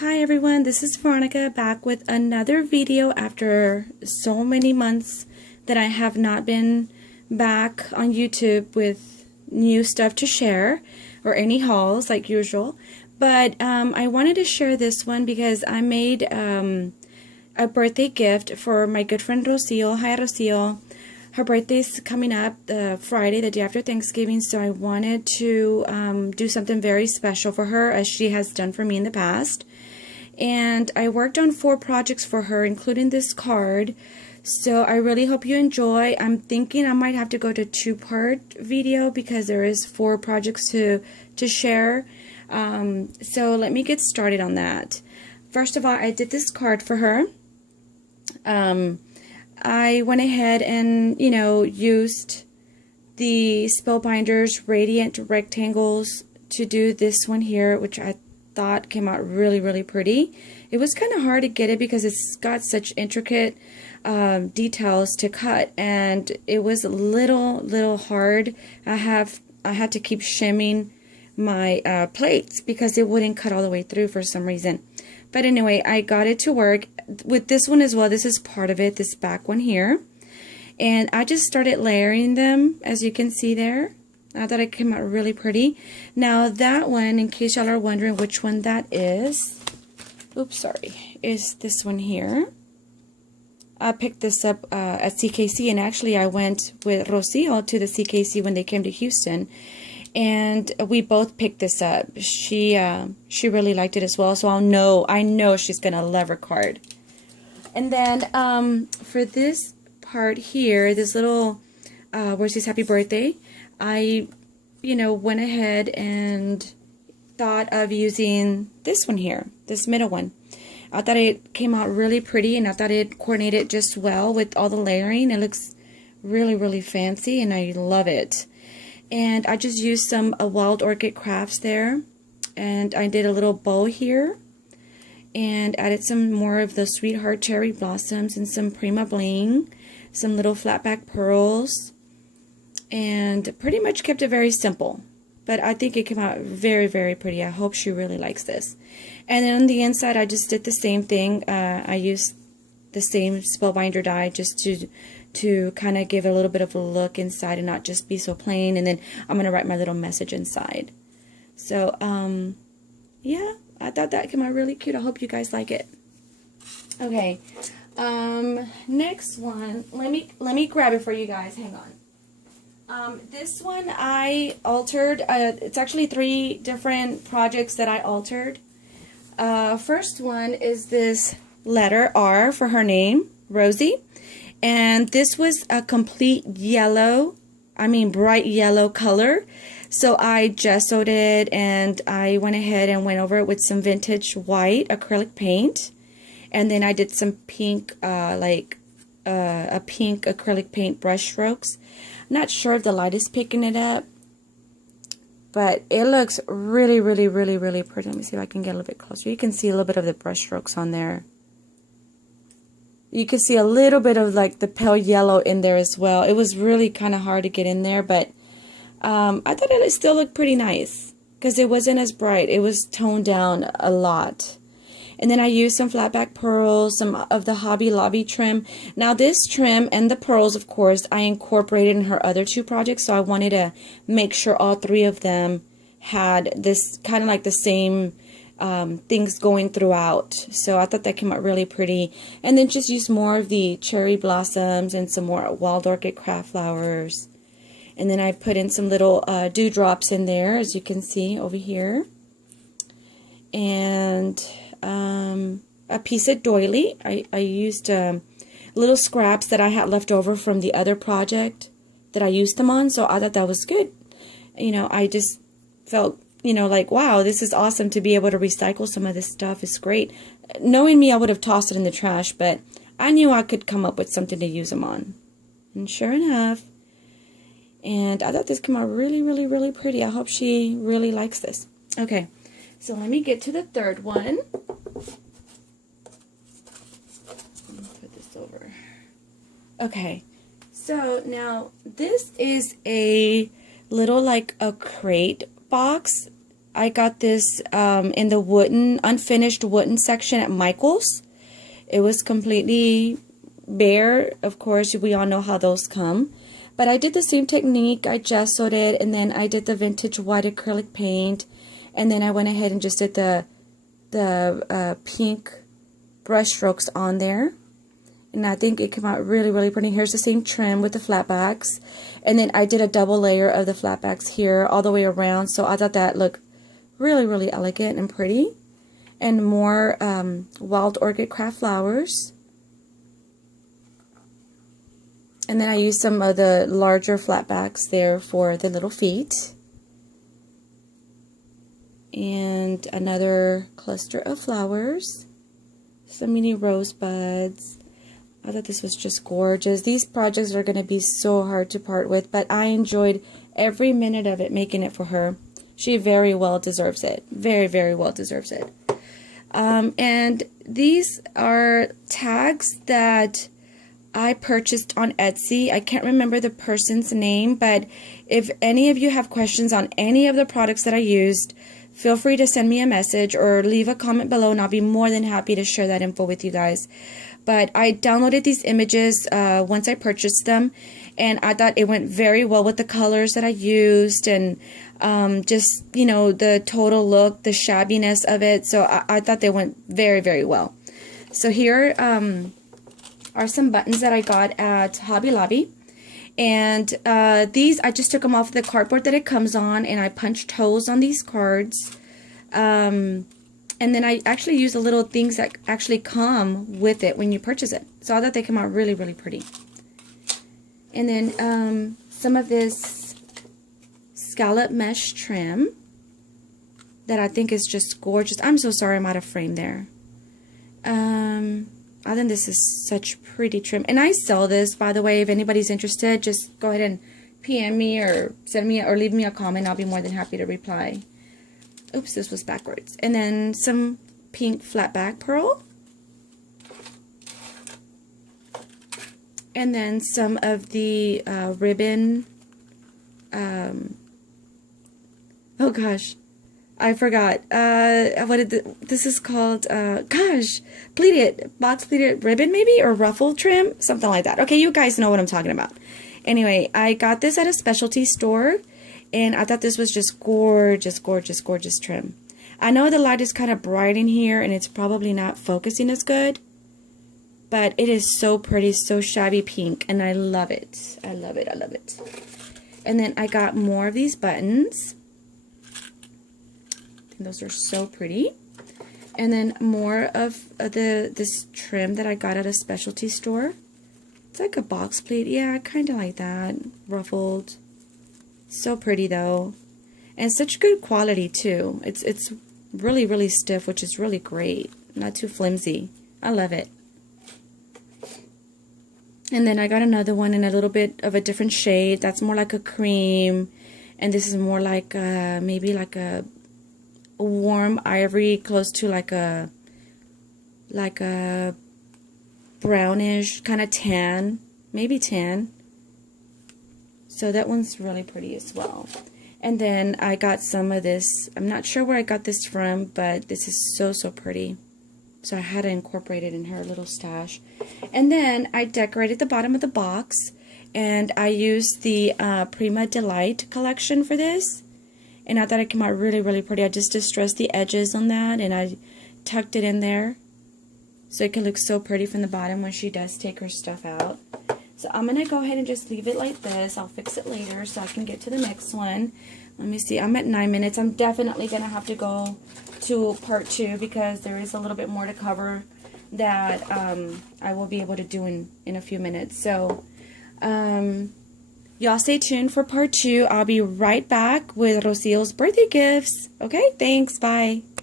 Hi everyone, this is Veronica back with another video after so many months that I have not been back on YouTube with new stuff to share or any hauls like usual. But I wanted to share this one because I made a birthday gift for my good friend Rocio. Hi Rocio. Her birthday's coming up Friday, the day after Thanksgiving, so I wanted to do something very special for her as she has done for me in the past. And I worked on 4 projects for her, including this card. So I really hope you enjoy. I'm thinking I might have to go to 2-part video because there is 4 projects to share. So let me get started on that. First of all, I did this card for her. I went ahead and, used the Spellbinders Radiant Rectangles to do this one here, which I thought came out really pretty. It was kind of hard to get it because it's got such intricate details to cut, and it was a little hard. I had to keep shimming my plates because it wouldn't cut all the way through for some reason. But anyway, I got it to work with this one as well. This is part of it, this back one here, and I just started layering them, as you can see there. I thought it came out really pretty. Now that one, in case y'all are wondering which one that is, is this one here. I picked this up at CKC, and actually I went with Rocio to the CKC when they came to Houston, and we both picked this up. She really liked it as well, so I know she's gonna love her card. And then for this part here, this little where it says happy birthday, I, went ahead and thought of using this one here, this middle one. I thought it came out really pretty, and I thought it coordinated just well with all the layering. It looks really fancy, and I love it. And I just used some Wild Orchid Crafts there, and I did a little bow here, and added some more of the Sweetheart Cherry Blossoms and some Prima Bling, some little flat back pearls, and pretty much kept it very simple. But I think it came out very pretty. I hope she really likes this. And then on the inside, I just did the same thing. I used the same Spellbinder die just to kind of give a little bit of a look inside and not just be so plain. And then I'm going to write my little message inside. So, yeah, I thought that came out really cute. I hope you guys like it. Okay, next one. Let me grab it for you guys. Hang on. This one I altered. It's actually 3 different projects that I altered. First one is this letter R for her name, Rosie. And this was a complete yellow, bright yellow color. So I gessoed it, and I went ahead and went over it with some vintage white acrylic paint. And then I did some pink, a pink acrylic paint brush strokes. Not sure if the light is picking it up, but it looks really pretty. Let me see if I can get a little bit closer. You can see a little bit of the brush strokes on there. You can see a little bit of like the pale yellow in there as well. It was really kind of hard to get in there, but I thought it still looked pretty nice because it wasn't as bright. It was toned down a lot. And then I used some flat back pearls, some of the Hobby Lobby trim. Now this trim and the pearls, of course, I incorporated in her other 2 projects. So I wanted to make sure all 3 of them had this kind of like the same things going throughout. So I thought that came out really pretty. And then just use more of the cherry blossoms and some more Wild Orchid Craft flowers. And then I put in some little dewdrops in there, as you can see over here. And a piece of doily. I used little scraps that I had left over from the other project that I used them on, so I thought that was good. I just felt, like, wow, this is awesome to be able to recycle some of this stuff. It's great. Knowing me, I would have tossed it in the trash, but I knew I could come up with something to use them on. And sure enough, and I thought this came out really pretty. I hope she really likes this. Okay. So let me get to the 3rd one. Let me put this over. Okay, so now this is a little like a crate box. I got this in the unfinished wooden section at Michael's. It was completely bare. Of course, we all know how those come. But I did the same technique. I gessoed it, and then I did the vintage white acrylic paint, and then I went ahead and just did the pink brush strokes on there. And I think it came out really, really pretty. Here's the same trim with the flatbacks. And then I did a double layer of the flatbacks here all the way around. So I thought that looked really, really elegant and pretty. And more wild orchid craft flowers. And then I used some of the larger flatbacks there for the little feet. And another cluster of flowers. Some mini rosebuds. I thought this was just gorgeous. These projects are going to be so hard to part with, but I enjoyed every minute of it making it for her. She very well deserves it. Very, very well deserves it. And these are tags that I purchased on Etsy. I can't remember the person's name, but if any of you have questions on any of the products that I used, feel free to send me a message or leave a comment below, and I'll be more than happy to share that info with you guys. But I downloaded these images once I purchased them, and I thought it went very well with the colors that I used, and just, you know, the total look, the shabbiness of it. So I thought they went very, very well. So here are some buttons that I got at Hobby Lobby. And these, I just took them off the cardboard that it comes on, and I punched holes on these cards. And then I actually use the little things that actually come with it when you purchase it. So I thought they came out really, really pretty. And then some of this scallop mesh trim that I think is just gorgeous. I'm so sorry I'm out of frame there. I think this is such pretty trim. And I sell this, by the way. If anybody's interested, just go ahead and PM me or send me or leave me a comment. I'll be more than happy to reply. Oops, this was backwards. And then some pink flat back pearl. And then some of the ribbon. Oh gosh, I forgot. This is called? Gosh, pleated, box pleated ribbon maybe, or ruffle trim, something like that. Okay, you guys know what I'm talking about. Anyway, I got this at a specialty store, and I thought this was just gorgeous, gorgeous, gorgeous trim. I know the light is kind of bright in here, and it's probably not focusing as good, but it is so pretty, so shabby pink, and I love it. I love it, I love it. And then I got more of these buttons. Those are so pretty. And then more of this trim that I got at a specialty store. It's like a box pleat. Yeah, kind of like that. Ruffled. So pretty though. And such good quality too. It's really, really stiff, which is really great. Not too flimsy. I love it. And then I got another one in a little bit of a different shade. That's more like a cream. And this is more like maybe like a warm ivory, close to like a brownish kind of tan, maybe tan. So that one's really pretty as well. And then I got some of this. I'm not sure where I got this from, but this is so, so pretty. So I had to incorporate it in her little stash. And then I decorated the bottom of the box, and I used the Prima Delight collection for this. And I thought it came out really, really pretty. I just distressed the edges on that, and I tucked it in there. So it can look so pretty from the bottom when she does take her stuff out. So I'm going to go ahead and just leave it like this. I'll fix it later so I can get to the next one. Let me see. I'm at 9 minutes. I'm definitely going to have to go to part 2 because there is a little bit more to cover that I will be able to do in a few minutes. So, y'all stay tuned for part 2. I'll be right back with Rocio's birthday gifts. Okay, thanks. Bye.